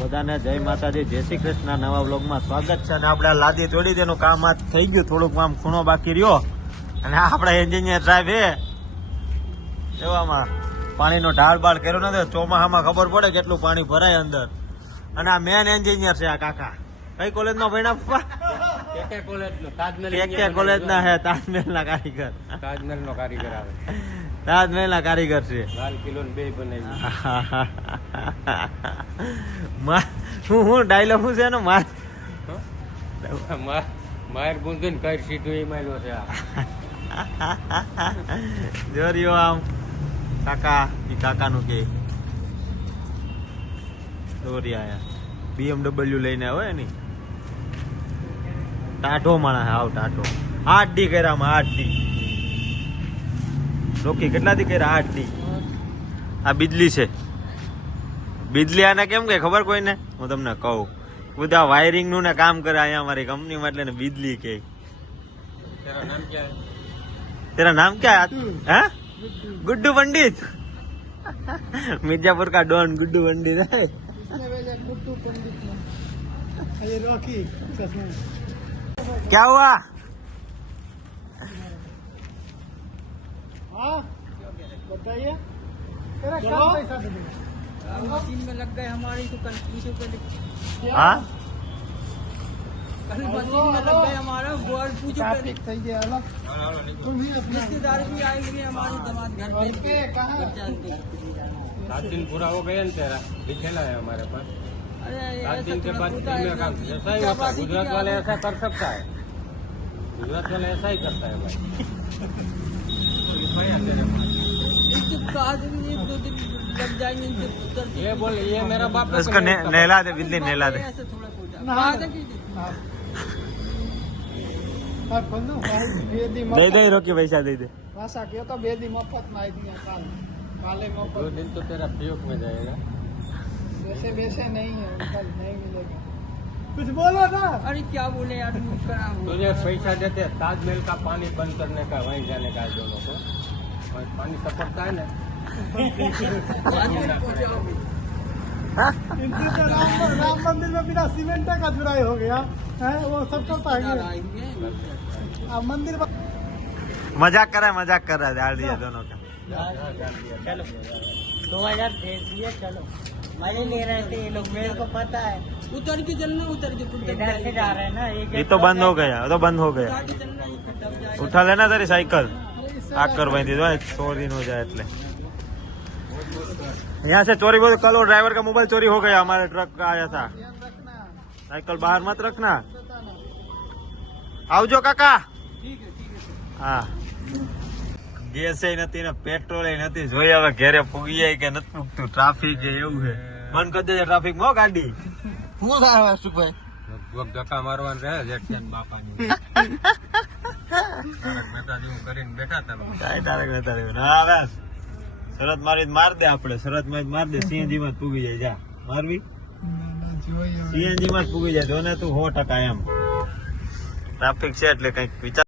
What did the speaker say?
બધાને જય માતાજી, જય શ્રી કૃષ્ણ. નવા વ્લોગમાં સ્વાગત છે. અને આપણે લાદી તોડી તેનું કામ આ થઈ ગયું, થોડુંક આમ ખૂણો બાકી રહ્યો. અને આપણા એન્જિનિયર સાહેબ એવામાં પાણીનો ઢાળ બાળ કર્યો નથી. ચોમાસામાં ખબર પડે કેટલું પાણી ભરાય અંદર. અને આ મેન એન્જિનિયર છે આ કાકા. કઈ કોલેજ નો ભણ્યા પપ્પા? કોલેજ ના હે તાજમહેલ ના કારીગર. તાજમહેલ નો કારીગર આવે. તાજમહેલ ના કારીગર છે. લાલ કિલ્લો બે બનાવી. હું ડાયલોગ શું છે એનો? માર ગુંદન કર સીધું એ માયલો છે. જોરિયો આમ કાકા ઈ કાકા નું કે દોરી આયા BMW લઈને આવ્યો એની. ટાઢો માણસ આવ ટાઢો. 8 ડી કર્યામાં 8 ડી. રોકી કેટલા દી કર્યા? 8 ડી. આ બિજલી છે. બિજલી આને કેમ કે ખબર કોઈને? હું તમને કહું. બધા વાયરિંગ નું ને કામ કરે અહીંયા અમારી કંપનીમાં, એટલે ને બિજલી કે. तेरा नाम क्या है? हैं? गुड्डू पंडित. मिर्जापुर का डॉन गुड्डू पंडित है. क्या हुआ? बताइए. मशीन में लग गए हमारी तो कल पूछो पहले. हाँ कल मशीन में लग गए हमारा बोल पूछो पहले. सही है. रिश्तेदार भी आएंगे हमारे दामाद घर पे. 7 दिन पूरा हो गए ना तेरा लिखेला है हमारे पास. अरे 7 दिन के बाद में काम ऐसा ही होता है. गुजरात वाले ऐसा कर सकता है. गुजरात वाले ऐसा ही करता है भाई. एक दो दिन लग जाएंगे. ये बोल ये मेरा बाप का उसको नहला दे, बिजली नहला दे. दे दे रोकी पैसा दे दे. तो बेदी मफत में आई दिया काले 2 मफत. दिन तो तेरा प्रयोग में जाएगा. वैसे वैसे नहीं है, कल नहीं मिलेगा. कुछ बोलो ना. अरे क्या बोले यार. तुझे पैसा देते ताजमहल का पानी बंद करने का, वहीं जाने का दोनों को. पानी सपटता है ना. राम मंदिर में बिना सीमेंट का जुड़ाई हो गया है. वो सब करता है. मंदिर मजाक कर रहा है. डाल दिया दोनों का. चलो 2000 भेज दिए. चलो मजे ले रहे थे ये लोग, मेरे को पता है. उतर के चलना. उतर के इधर से जा रहे हैं ना. ये तो बंद हो गया. उठा लेना तेरी साइकिल. आग कर भाई दीदो चोरी हो जाए એટલે. यहाँ से चोरी बोल. कल वो ड्राइवर का मोबाइल चोरी हो गया. हमारे ट्रक का आया था. साइकिल बाहर मत रखना. आवजो काका. હા ગેસ નથી ને પેટ્રોલ નથી. જોઈ હવે ઘેરે પૂગી જાય કે નથી પૂગતું. ટ્રાફિક એવું છે. બંધ કરી દેજે ટ્રાફિક માં ગાડી. શું થાય અશુભાઈ? ધક્કા મારવાનું રહે છે બાપાની. મહેતાજી કરીને બેઠા તમે. કાંઈ તારક મહેતા ના આવે. શરત મારી માર દે. આપણે શરત માં માર દે. સીએનજી માં પૂગી જાય. જા મારવી. સીએનજી માં પૂગી જાય. જો ને તું 100% એમ. ટ્રાફિક છે એટલે કઈક વિચાર.